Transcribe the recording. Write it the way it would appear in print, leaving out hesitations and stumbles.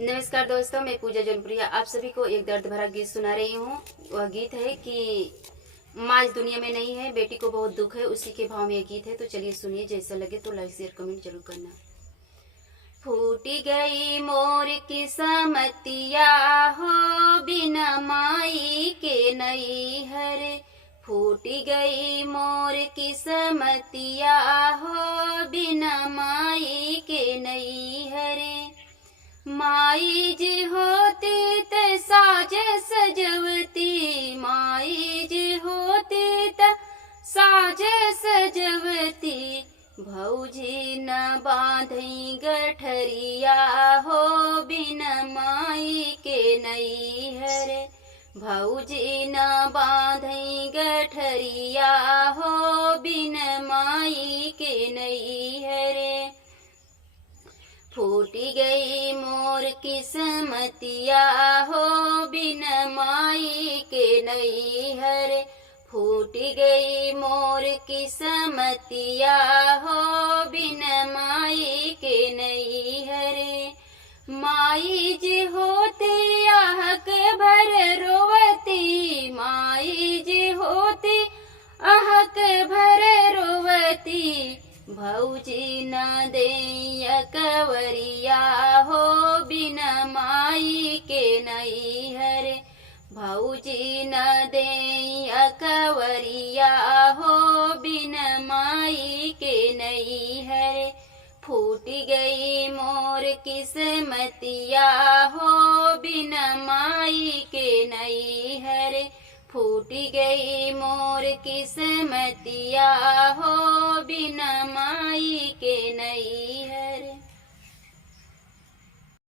नमस्कार दोस्तों, मैं पूजा जौनपुरिया आप सभी को एक दर्द भरा गीत सुना रही हूँ। वह गीत है कि माँ इस दुनिया में नहीं है, बेटी को बहुत दुख है, उसी के भाव में यह गीत है। तो चलिए सुनिए, जैसा लगे तो लाइक शेयर कमेंट जरूर करना। फूटी गई मोर की समतिया हो, बिना माई के नई हरे। फूटी गई मोर की समतिया हो, बिना माई के नई हरे। माई जी होती त साज सजवती, माई जी होती त साज सजवती। भौजी न बांधई गठरिया हो, बिना माई के नई हरे। भौजी न बांधई गठरिया हो, बिना माई के नई हरे। फूटी गई मोर किस्मतिया हो, बिना माई के नई हरे। फूटी गई मोर किस्मतिया हो, बिना माई के नई हरे। माई जी होती आहक भर रोवती, माई जी होती आहक भर रोवती। भौजी न देय कवरिया हो, बिना माई के नई हरे। भौजी न देय कवरिया हो, बिना माई के नई हरे। फूटी गई मोर किस्मतिया हो, बिना माई के नई हरे। फूटी गई मोर किस्मतिया हो, बिना माई के नई हरे।